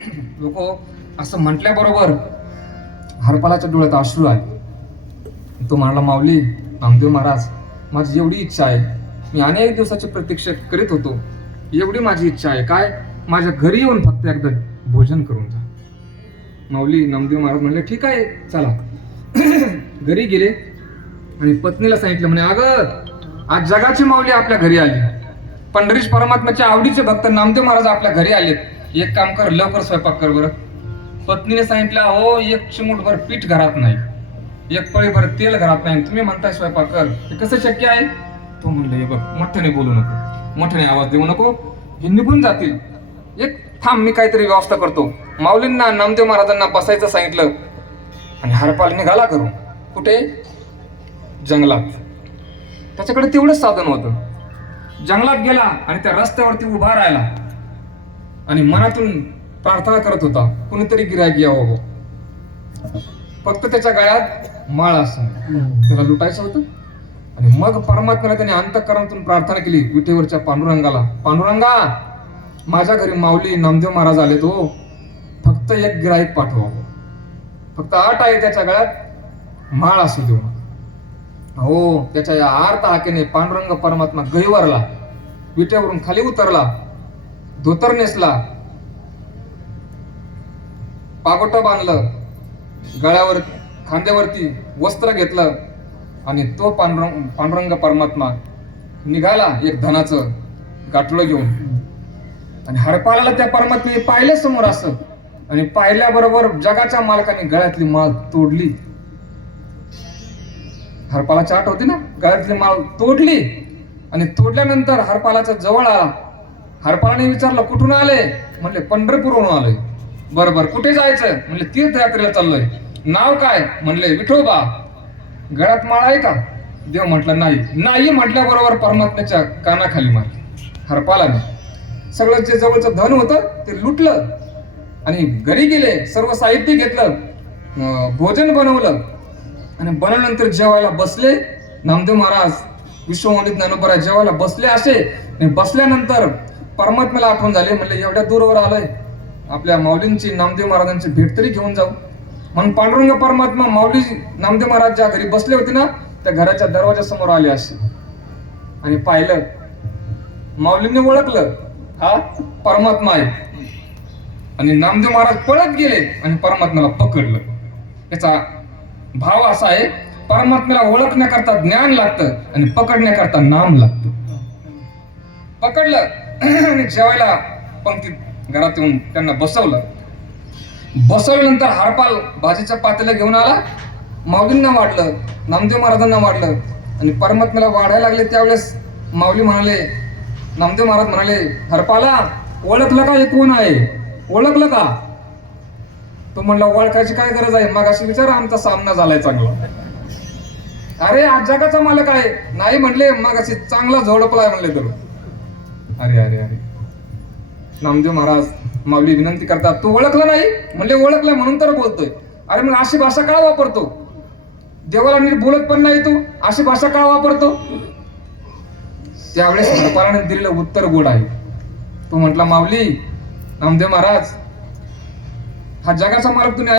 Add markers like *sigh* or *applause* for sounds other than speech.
लोक असं म्हटल्याबरोबर हरपालाच्या डोळ्यात अश्रू आहे तो म्हणाला माऊली नामदेव महाराज माझी एवढी इच्छा आहे. मी अनेक दिवसाची प्रतीक्षा करीत होतो. एवढी माझी इच्छा आहे. काय माझ्या घरी येऊन फक्त एकदा भोजन करून जा. माऊली नामदेव महाराज म्हणले ठीक आहे चला. *clears throat* घरी गेले आणि पत्नीला सांगितलं म्हणे अगं आज जगाची माऊली आपल्या घरी आली. पंढरीश परमात्म्याच्या आवडीचे भक्त नामदेव महाराज आपल्या घरी आलेत. एक काम कर लवकर स्वयंपाक कर बरं. पत्नीने सांगितलं हो एक चिमूटभर पीठ घरात नाही. एक पळीभर तेल घरात नाही. तुम्ही म्हणताय स्वयंपाक कर. हे कसं शक्य आहे? तो म्हणलं हे बघ मोठ्याने बोलू नको. मोठ्याने आवाज देऊ नको. हे निघून जातील. एक थांब मी काहीतरी व्यवस्था करतो. माऊलींना नामदेव महाराजांना बसायचं सांगितलं. आणि हरपाल निघाला करू कुठे? जंगलात. त्याच्याकडे तेवढंच साधन होतं. जंगलात गेला आणि त्या रस्त्यावरती उभा राहिला. आणि मनातून प्रार्थना करत होता कुणीतरी गिरायक यावं हो. फक्त त्याच्या गळ्यात माळ असं त्याला लुटायचं होतं. आणि मग परमात्म्याला त्याने अंतकरणातून प्रार्थना केली विठेवरच्या पांडुरंगाला. पांडुरंगा माझ्या घरी माऊली नामदेव महाराज आले तो हो. फक्त एक गिराईक पाठवा हो. फक्त आठ आहे त्याच्या गळ्यात माळ असू देऊ हो त्याच्या या आर्त हाकेने पांडुरंग परमात्मा गहिवरला विटेवरून खाली उतरला. धोतर नेसला पागोट बांधलं गळ्यावर खांद्यावरती वस्त्र घेतलं आणि तो पांडुरंग पांडुरंग परमात्मा निघाला एक धनाचं गाठलं घेऊन. आणि हरपाळाला त्या परमात्म्याने पाहिलं समोर असं. आणि पाहिल्याबरोबर जगाच्या मालकाने गळ्यातली माळ तोडली. हरपालाची आठ होती ना? गळ्यातली माळ तोडली. आणि तोडल्यानंतर हरपालाचा जवळ आला. हरपाळाने विचारलं कुठून आले? म्हणले पंढरपूरहून आलोय. बरं बरं. कुठे जायचं? म्हणले तीर्थयात्रेला चाललोय. नाव काय? म्हणले विठोबा. गळ्यात माळ आहे का? देव म्हटलं नाही. नाही म्हटल्याबरोबर परमात्म्याच्या कानाखाली मारली हरपालाने सगळं जे जवळचं धन होतं ते लुटलं. आणि घरी गेले सर्व साहित्य घेतलं भोजन बनवलं. आणि बनवल्यानंतर जेवायला बसले. नामदेव महाराज विश्वमंदित ज्ञानोबरा जेवायला बसले असे. आणि बसल्यानंतर परमात्म्याला आठवण झाली म्हणले एवढ्या दूरवर आलोय. आपल्या माऊलींची नामदेव महाराजांची भेट तरी घेऊन जाऊ. म्हणून पांडुरंग परमात्मा माऊली नामदेव महाराज ज्या घरी बसले होते ना त्या घराच्या दरवाजा समोर आले असे. आणि पाहिलं माऊलींनी ओळखलं हा परमात्मा आहे. आणि नामदेव महाराज पळत गेले आणि परमात्म्याला पकडलं. याचा भाव असा आहे परमात्म्याला ओळखण्याकरता ज्ञान लागतं आणि पकडण्याकरता नाम लागतं. पकडलं. आणि जेवायला पंक्तीत घरात येऊन त्यांना बसवलं. बसवल्यानंतर हारपाल भाजीच्या पातेला घेऊन आला. माऊलींना वाढलं नामदेव महाराजांना वाढलं आणि परमात्म्याला वाढायला लागले त्यावेळेस माऊली म्हणाले नामदेव महाराज म्हणाले हरपाला ओळखलं का हे कोण आहे? ओळखलं का? तो म्हणला ओळखायची काय गरज आहे? मग अशी विचार आमचा सामना झालाय चांगला. अरे आज जगाचा मालक आहे. नाही म्हणले मग अशी चांगला झोडपलाय म्हणले तर अरे अरे अरे. नामदेव महाराज माऊली विनंती करतात तू ओळखला नाही? म्हणजे ओळखलं म्हणून तर बोलतोय. अरे मग अशी भाषा का वापरतो? देवाला नीट बोलत पण नाही तू अशी भाषा का वापरतो? त्यावेळेस हरपालाने दिलेलं उत्तर गोड आहे. तो म्हटला माऊली नामदेव महाराज हा जगाचा मालक तुम्ही